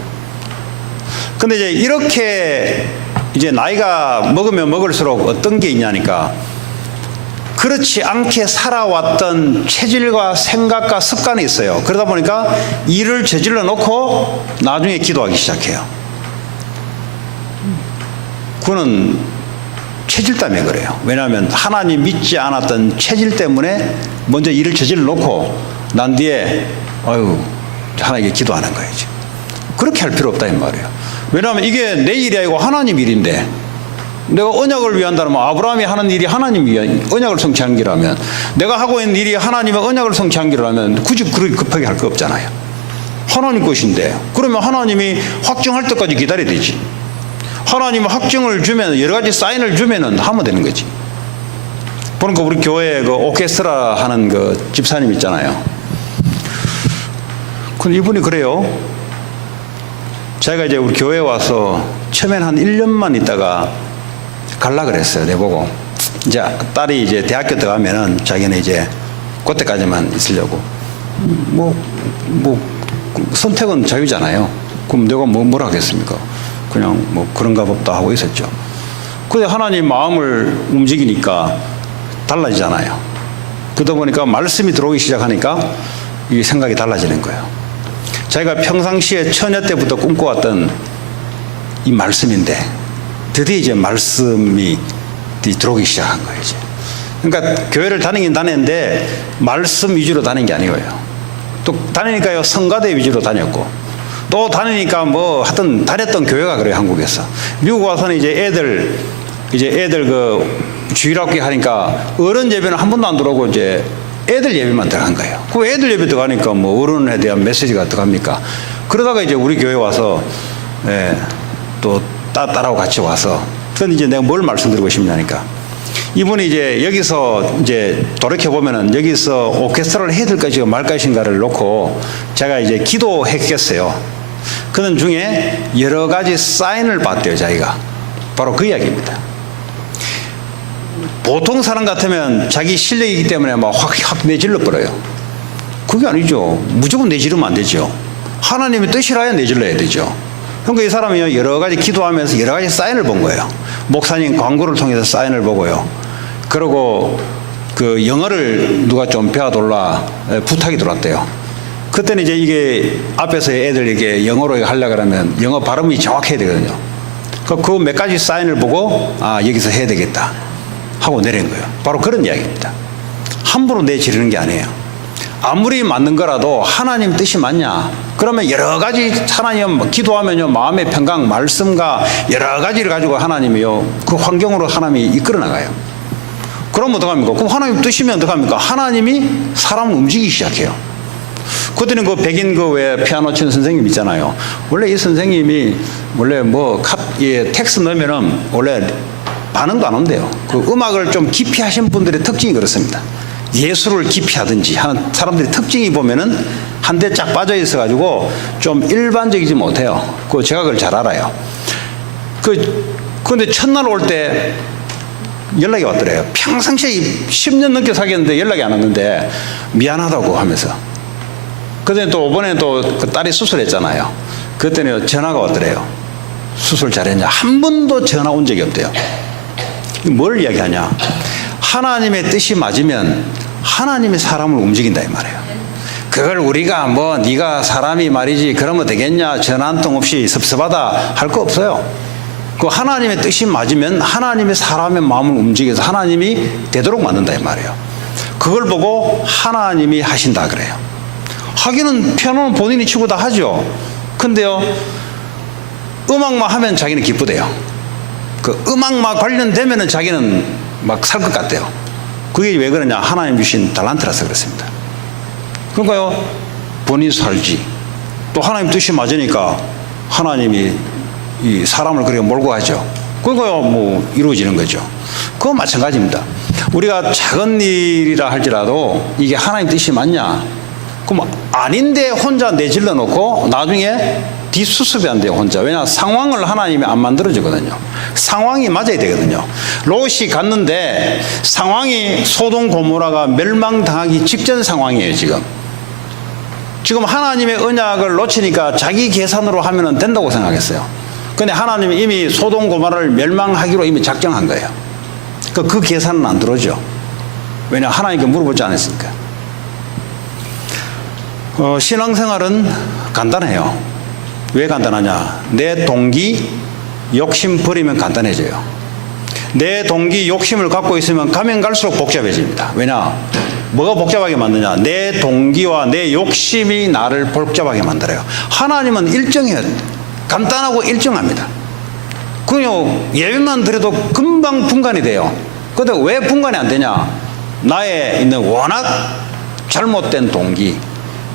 근데 이제 이렇게 이제 나이가 먹으면 먹을수록 어떤 게 있냐니까, 그렇지 않게 살아왔던 체질과 생각과 습관이 있어요. 그러다 보니까 일을 저질러 놓고 나중에 기도하기 시작해요. 그거는 체질 때문에 그래요. 왜냐하면 하나님 믿지 않았던 체질 때문에 먼저 일을 저질러 놓고 난 뒤에 하나님께 기도하는 거예요. 그렇게 할 필요 없다 이 말이에요. 왜냐하면 이게 내 일이 아니고 하나님 일인데, 내가 언약을 위한다면 아브라함이 하는 일이 하나님이 위한 언약을 성취한 기라면, 내가 하고 있는 일이 하나님의 언약을 성취한 기라면 굳이 그렇게 급하게 할 거 없잖아요. 하나님 것인데, 그러면 하나님이 확정할 때까지 기다려야 되지. 하나님이 확정을 주면, 여러 가지 사인을 주면은 하면 되는 거지. 그러니까 우리 교회에 그 오케스트라 하는 그 집사님 있잖아요. 근데 이분이 그래요. 제가 이제 우리 교회에 와서 처음엔 한 1년만 있다가 갈라 그랬어요. 내보고 이제 딸이 이제 대학교 들어가면은 자기는 이제 그때까지만 있으려고. 뭐 선택은 자유잖아요. 그럼 내가 뭐라 하겠습니까? 그냥 뭐 그런가 보다 하고 있었죠. 근데 하나님 마음을 움직이니까 달라지잖아요. 그러다 보니까 말씀이 들어오기 시작하니까 이 생각이 달라지는 거예요. 자기가 평상시에 처녀 때부터 꿈꿔왔던 이 말씀인데 드디어 이제 말씀이 들어오기 시작한 거예요. 이제. 그러니까 교회를 다니긴 다녔는데 말씀 위주로 다닌 게 아니에요. 또 다니니까요, 성가대 위주로 다녔고, 또 다니니까 뭐 하여튼 다녔던 교회가 그래요. 한국에서. 미국 와서는 이제 애들 그 주일학교 하니까 어른 예배는 한 번도 안 들어오고 이제 애들 예배만 들어간 거예요. 그 애들 예배 들어가니까 뭐 어른에 대한 메시지가 들어갑니까? 그러다가 이제 우리 교회 와서 또 딸하고 같이 와서, 그런데 이제 내가 뭘 말씀드리고 싶냐니까, 이분이 이제 여기서 이제 돌이켜보면은 여기서 오케스트라를 해야 될 것인가 말 것인가를 놓고 제가 이제 기도했겠어요. 그런 중에 여러 가지 사인을 봤대요, 자기가. 바로 그 이야기입니다. 보통 사람 같으면 자기 실력이기 때문에 막 확 내질러 버려요. 그게 아니죠. 무조건 내지르면 안 되죠. 하나님의 뜻이라야 내질러야 되죠. 그러니까 이 사람이 여러 가지 기도하면서 여러 가지 사인을 본 거예요. 목사님 광고를 통해서 사인을 보고요. 그리고 그 영어를 누가 좀 배워달라 부탁이 들어왔대요. 그때는 이제 이게 앞에서 애들 이게 영어로 하려고 하면 영어 발음이 정확해야 되거든요. 그 몇 가지 사인을 보고 여기서 해야 되겠다 하고 내린 거예요. 바로 그런 이야기입니다. 함부로 내지르는 게 아니에요. 아무리 맞는 거라도 하나님 뜻이 맞냐? 그러면 여러 가지 하나님 기도하면요 마음의 평강, 말씀과 여러 가지를 가지고 하나님이요 그 환경으로 하나님이 이끌어 나가요. 그럼 어떡합니까? 그럼 하나님 뜻이면 어떡합니까? 하나님이 사람을 움직이기 시작해요. 그때는 그 백인 왜 피아노 치는 선생님 있잖아요. 원래 이 선생님이 원래 텍스트 넣으면은 원래 반응도 안 온대요. 그 음악을 좀 깊이 하신 분들의 특징이 그렇습니다. 예술을 깊이 하든지 하는 사람들의 특징이 보면은 한 대 쫙 빠져 있어 가지고 좀 일반적이지 못해요. 제가 그걸 잘 알아요. 근데 첫날 올 때 연락이 왔더래요. 평상시에 10년 넘게 사귀었는데 연락이 안 왔는데 미안하다고 하면서. 그때 또 이번에 또 그 딸이 수술했잖아요. 그때는 전화가 왔더래요. 수술 잘했냐? 한 번도 전화 온 적이 없대요. 뭘 이야기하냐? 하나님의 뜻이 맞으면 하나님이 사람을 움직인다 이 말이에요. 그걸 우리가 네가 사람이 말이지 그러면 되겠냐? 전화 한 통 없이 섭섭하다 할 거 없어요. 그 하나님의 뜻이 맞으면 하나님이 사람의 마음을 움직여서 하나님이 되도록 만든다 이 말이에요. 그걸 보고 하나님이 하신다 그래요. 하기는 피아노는 본인이 치고 다 하죠. 근데요 음악만 하면 자기는 기쁘대요. 그 음악만 관련되면은 자기는 막 살 것 같대요. 그게 왜 그러냐? 하나님 주신 달란트라서 그렇습니다. 그러니까요 본인이 살지 또 하나님 뜻이 맞으니까 하나님이 이 사람을 그렇게 몰고 가죠. 그거요 이루어지는 거죠. 그거 마찬가지입니다. 우리가 작은 일이라 할지라도 이게 하나님 뜻이 맞냐? 그럼 아닌데 혼자 내질러 놓고 나중에 뒷수습이 안 돼요 혼자. 왜냐? 상황을 하나님이 안 만들어주거든요. 상황이 맞아야 되거든요. 롯이 갔는데 상황이 소돔 고모라가 멸망당하기 직전 상황이에요. 지금 하나님의 언약을 놓치니까 자기 계산으로 하면 된다고 생각했어요. 근데 하나님이 이미 소돔 고모라를 멸망하기로 이미 작정한 거예요. 그 계산은 안 들어오죠. 왜냐? 하나님께 물어보지 않았으니까. 신앙생활은 간단해요. 왜 간단하냐? 내 동기, 욕심 버리면 간단해져요. 내 동기, 욕심을 갖고 있으면 가면 갈수록 복잡해집니다. 왜냐? 뭐가 복잡하게 만드냐? 내 동기와 내 욕심이 나를 복잡하게 만들어요. 하나님은 일정해요. 간단하고 일정합니다. 그냥 예배만 드려도 금방 분간이 돼요. 그런데 왜 분간이 안 되냐? 나에 있는 워낙 잘못된 동기,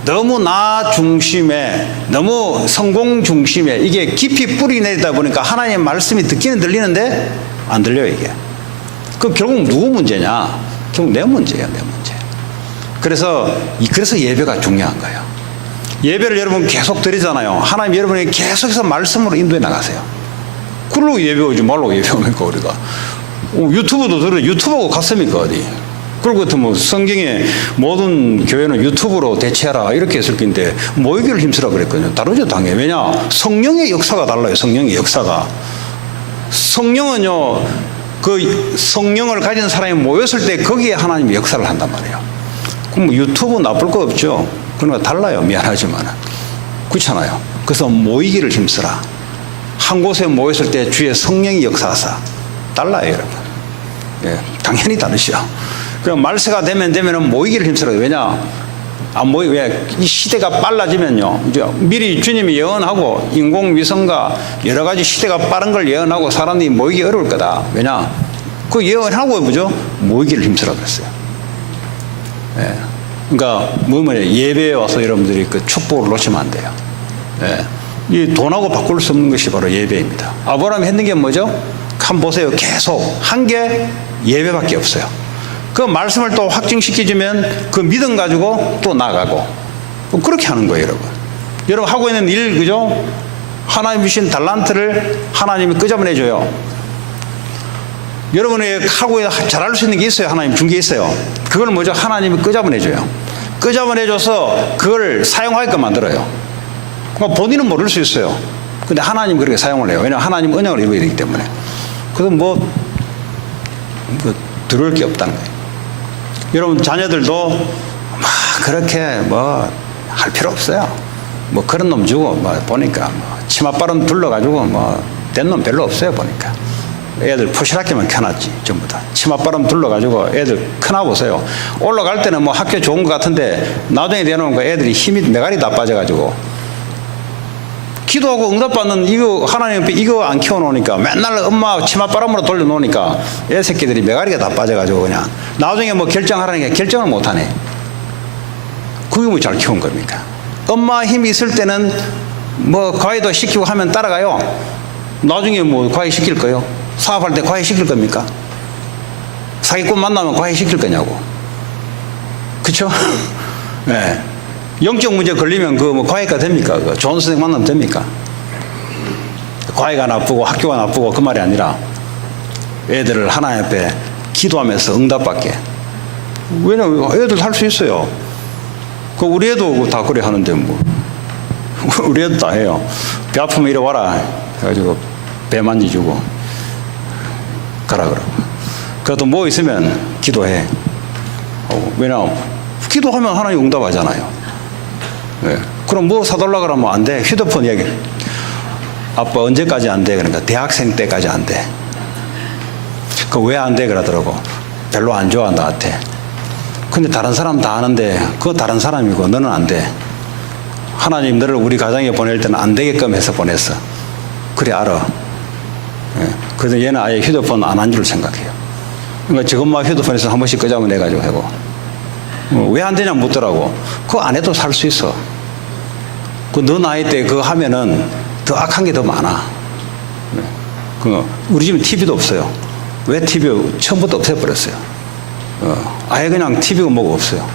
너무 나 중심에, 너무 성공 중심에 이게 깊이 뿌리 내리다 보니까 하나님의 말씀이 듣기는 들리는데 안 들려요 이게. 결국 누구 문제냐? 결국 내 문제예요, 내 문제. 그래서 예배가 중요한 거예요. 예배를 여러분 계속 드리잖아요. 하나님 여러분이 계속해서 말씀으로 인도해 나가세요. 그러고 예배 오지 말라고 예배 오니까 우리가 유튜브도 들어 유튜브하고 같습니까 어디? 그리고 성경에 모든 교회는 유튜브로 대체하라 이렇게 했을 텐데 모이기를 힘쓰라 그랬거든요. 다르죠 당연히. 왜냐? 성령의 역사가 달라요. 성령의 역사가. 성령은요 그 성령을 가진 사람이 모였을 때 거기에 하나님의 역사를 한단 말이에요. 그럼 유튜브 나쁠 거 없죠. 그러니까 달라요. 미안하지만 그렇잖아요. 그래서 모이기를 힘쓰라. 한 곳에 모였을 때 주의 성령이 역사하사. 달라요 여러분. 예, 당연히 다르죠. 그럼 말세가 되면은 모이기를 힘쓰라. 왜냐? 왜 이 시대가 빨라지면요. 이제 미리 주님이 예언하고 인공위성과 여러 가지 시대가 빠른 걸 예언하고 사람들이 모이기 어려울 거다. 왜냐? 그 예언하고 뭐죠? 모이기를 힘쓰라 그랬어요. 예. 그러니까 예배에 와서 여러분들이 그 축복을 놓치면 안 돼요. 예. 이 돈하고 바꿀 수 없는 것이 바로 예배입니다. 아브라함이 했는 게 뭐죠? 한번 보세요. 계속 한 게 예배밖에 없어요. 그 말씀을 또 확증시켜주면 그 믿음 가지고 또 나가고 그렇게 하는 거예요, 여러분. 여러분 하고 있는 일, 그죠? 하나님 주신 달란트를 하나님이 끄잡아내줘요. 여러분이 하고 잘할 수 있는 게 있어요. 하나님 준 게 있어요. 그걸 뭐죠? 하나님이 끄잡아내줘요. 끄잡아내줘서 그걸 사용하게끔 만들어요. 본인은 모를 수 있어요. 근데 하나님 그렇게 사용을 해요. 왜냐하면 하나님 언약을 이루어야 되기 때문에. 그래서 들어올 게 없다는 거예요. 여러분 자녀들도 그렇게 할 필요 없어요. 그런 놈 주고 보니까 치맛바람 둘러가지고 된 놈 별로 없어요, 보니까. 애들 포시락기만 켜놨지, 전부 다. 치맛바람 둘러가지고 애들 크나보세요. 올라갈 때는 뭐 학교 좋은 것 같은데 나중에 내놓으니까 애들이 힘이 메갈이 다 빠져가지고 기도하고 응답받는 이거 하나님 앞에 이거 안 키워놓으니까 맨날 엄마 치맛바람으로 돌려놓으니까 애 새끼들이 메가리가 다 빠져가지고 그냥 나중에 뭐 결정하라니까 결정을 못하네. 그게 뭐 잘 키운 겁니까? 엄마 힘이 있을 때는 뭐 과외도 시키고 하면 따라가요. 나중에 뭐 과외 시킬 거요? 사업할 때 과외 시킬 겁니까? 사기꾼 만나면 과외 시킬 거냐고. 그쵸? 네. 영적 문제 걸리면 그 뭐 과외가 됩니까? 그 좋은 선생님 만나면 됩니까? 과외가 나쁘고 학교가 나쁘고 그 말이 아니라 애들을 하나님 앞에 기도하면서 응답받게. 왜냐면 애들 할 수 있어요. 그 우리 애도 다 그래 하는데 뭐 우리 애도 다 해요. 배 아프면 이리 와라 해가지고 배 만지주고 가라 그러고. 그래도 뭐 있으면 기도해. 왜냐면 기도하면 하나님 응답하잖아요. 네. 그럼 뭐 사달라 그러면 안 돼. 휴대폰 이야기. 아빠 언제까지 안 돼? 그러니까 대학생 때까지 안 돼. 그 왜 안 돼? 그러더라고. 별로 안 좋아 나한테. 근데 다른 사람 다 아는데 그거 다른 사람이고 너는 안 돼. 하나님 너를 우리 가정에 보낼 때는 안 되게끔 해서 보냈어. 그래 알아. 예. 그래서 얘는 아예 휴대폰 안 한 줄 생각해요. 그러니까 지금만 휴대폰에서 한 번씩 끄자면 해가지고 하고 왜 안 되냐 묻더라고. 그거 안 해도 살 수 있어. 그 너 나이 때 그거 하면은 더 악한 게 더 많아. 예. 그 우리 집은 TV도 없어요. 왜 TV 처음부터 없애버렸어요. 아예 그냥 TV가 뭐가 없어요.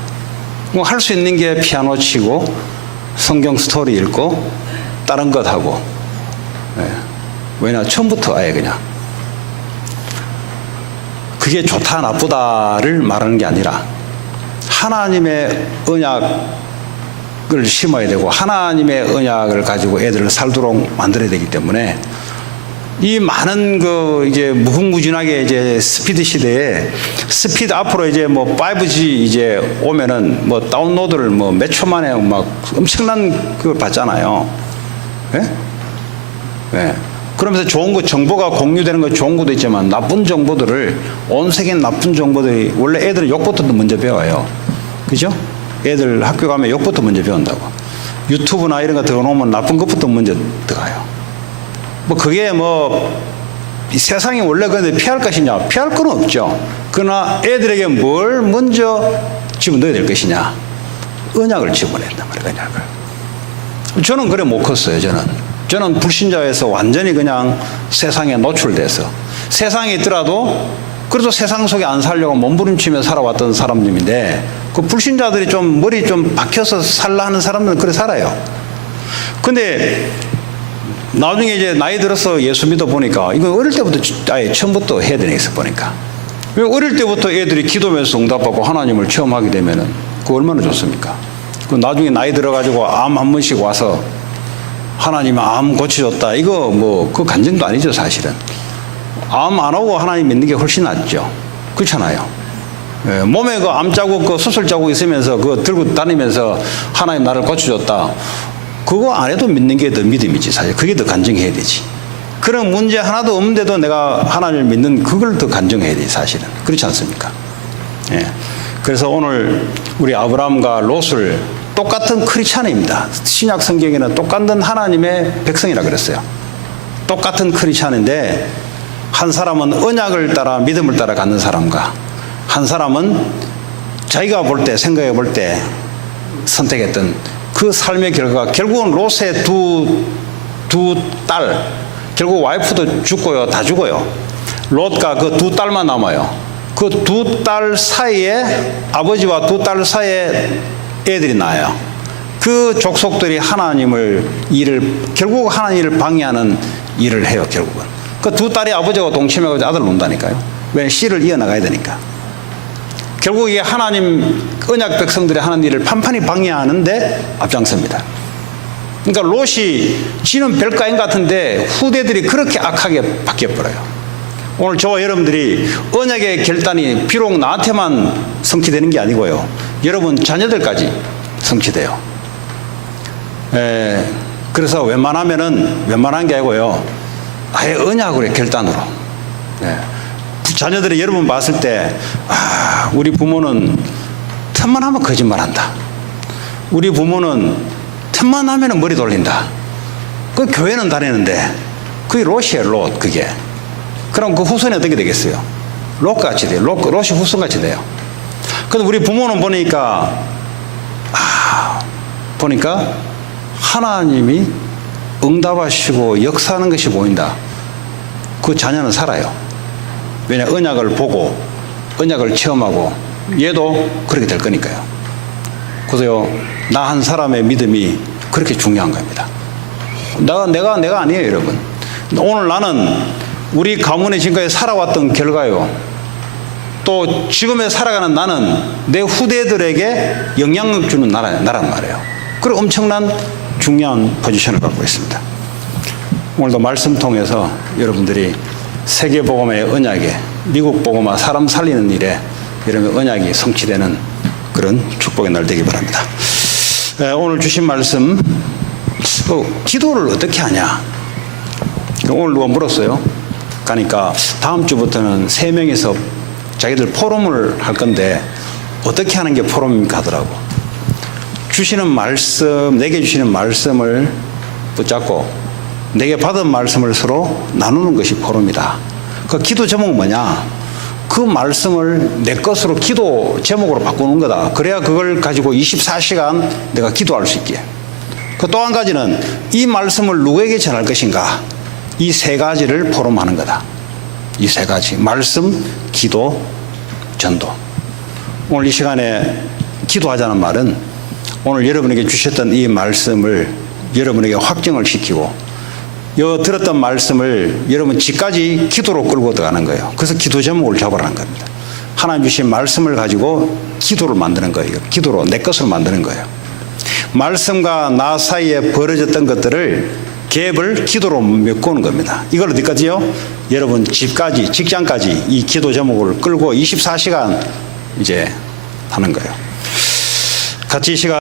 뭐 할 수 있는 게 피아노 치고 성경 스토리 읽고 다른 것 하고. 예. 왜냐 처음부터 아예 그냥 그게 좋다 나쁘다를 말하는 게 아니라 하나님의 언약을 심어야 되고 하나님의 언약을 가지고 애들을 살도록 만들어야 되기 때문에 이 많은 그 이제 무궁무진하게 이제 스피드 시대에 스피드 앞으로 이제 뭐 5G 이제 오면은 뭐 다운로드를 뭐 몇 초 만에 막 엄청난 그걸 받잖아요. 예? 예. 그러면서 좋은 거 정보가 공유되는 거 좋은 것도 있지만 나쁜 정보들을 온 세계 나쁜 정보들이 원래 애들은 욕부터 먼저 배워요. 그죠? 애들 학교 가면 욕부터 먼저 배운다고. 유튜브나 이런 거 들어놓으면 나쁜 것부터 먼저 들어가요. 뭐 그게 뭐 이 세상이 원래 근데 피할 것이냐? 피할 건 없죠. 그러나 애들에게 뭘 먼저 집어넣어야 될 것이냐? 언약을 집어낸단 말이에요. 언약을. 저는 그래 못 컸어요. 저는 불신자에서 완전히 그냥 세상에 노출돼서 세상에 있더라도 그래도 세상 속에 안 살려고 몸부림치며 살아왔던 사람들인데 그 불신자들이 좀 머리 좀 박혀서 살라 하는 사람들은 그래 살아요. 근데 나중에 이제 나이 들어서 예수 믿어 보니까 이거 어릴 때부터 아예 처음부터 해야 되네 있어 보니까 어릴 때부터 애들이 기도하면서 응답받고 하나님을 체험하게 되면은 그거 얼마나 좋습니까? 그 나중에 나이 들어가지고 암 한 번씩 와서 하나님 암 고쳐줬다 이거 뭐 그 간증도 아니죠 사실은. 암 안 오고 하나님 믿는 게 훨씬 낫죠. 그렇잖아요. 예, 몸에 그 암 자국 그 수술 자국 있으면서 그거 들고 다니면서 하나님 나를 고쳐줬다. 그거 안 해도 믿는 게 더 믿음이지 사실. 그게 더 간증해야 되지. 그런 문제 하나도 없는데도 내가 하나님을 믿는 그걸 더 간증해야 되지 사실은. 그렇지 않습니까? 예. 그래서 오늘 우리 아브라함과 롯을 똑같은 크리스찬입니다. 신약 성경에는 똑같은 하나님의 백성이라 그랬어요. 똑같은 크리스찬인데 한 사람은 언약을 따라 믿음을 따라 가는 사람과 한 사람은 자기가 볼 때 생각해 볼 때 선택했던 그 삶의 결과가 결국은 롯의 두 딸 결국 와이프도 죽고요. 다 죽어요. 롯과 그 두 딸만 남아요. 그 두 딸 사이에 아버지와 두 딸 사이에 애들이 나요. 그 족속들이 하나님을 결국 하나님을 방해하는 일을 해요. 결국은 그 두 딸이 아버지하고 동침해가지고 아들을 놓는다니까요. 왜 씨를 이어나가야 되니까. 결국 이게 하나님 언약 백성들의 하는 일을 판판히 방해하는데 앞장섭니다. 그러니까 롯이 지는 별가인 같은데 후대들이 그렇게 악하게 바뀌어버려요. 오늘 저와 여러분들이 언약의 결단이 비록 나한테만 성취되는 게 아니고요. 여러분 자녀들까지 성취돼요. 그래서 웬만한 게 아니고요. 아예 언약으로의 결단으로. 네. 자녀들이 여러분 봤을 때, 우리 부모는 틈만 하면 거짓말한다. 우리 부모는 틈만 하면 머리 돌린다. 그 교회는 다니는데 그게 롯이에요, 롯, 그게. 그럼 그 후손이 어떻게 되겠어요? 롯같이 돼요. 롯이 후손같이 돼요. 근데 우리 부모는 보니까 하나님이 응답하시고 역사하는 것이 보인다. 그 자녀는 살아요. 왜냐, 언약을 보고 언약을 체험하고 얘도 그렇게 될 거니까요. 그래서요, 나 한 사람의 믿음이 그렇게 중요한 겁니다. 내가 아니에요, 여러분. 오늘 나는 우리 가문의 지금까지 살아왔던 결과요. 또 지금에 살아가는 나는 내 후대들에게 영향력 주는 나란 말이에요. 그리고 엄청난 중요한 포지션을 갖고 있습니다. 오늘도 말씀 통해서 여러분들이 세계복음의 언약에, 미국 복음화 사람 살리는 일에 여러분의 언약이 성취되는 그런 축복의 날 되기 바랍니다. 오늘 주신 말씀, 기도를 어떻게 하냐? 오늘 누가 물었어요. 그러니까 다음 주부터는 3명이서 자기들 포럼을 할 건데 어떻게 하는 게 포럼입니까 하더라고. 주시는 말씀, 내게 주시는 말씀을 붙잡고 내게 받은 말씀을 서로 나누는 것이 포럼이다. 그 기도 제목은 뭐냐? 그 말씀을 내 것으로 기도 제목으로 바꾸는 거다. 그래야 그걸 가지고 24시간 내가 기도할 수 있게. 그 또 한 가지는 이 말씀을 누구에게 전할 것인가? 이 3가지를 포럼하는 거다. 이 3가지. 말씀, 기도, 전도. 오늘 이 시간에 기도하자는 말은 오늘 여러분에게 주셨던 이 말씀을 여러분에게 확정을 시키고 들었던 말씀을 여러분 집까지 기도로 끌고 들어가는 거예요. 그래서 기도 제목을 잡으라는 겁니다. 하나님 주신 말씀을 가지고 기도를 만드는 거예요. 기도로 내 것으로 만드는 거예요. 말씀과 나 사이에 벌어졌던 것들을 갭을 기도로 메꾸는 겁니다. 이걸 어디까지요? 여러분 집까지, 직장까지 이 기도 제목을 끌고 24시간 이제 하는 거예요. 같이 이 시간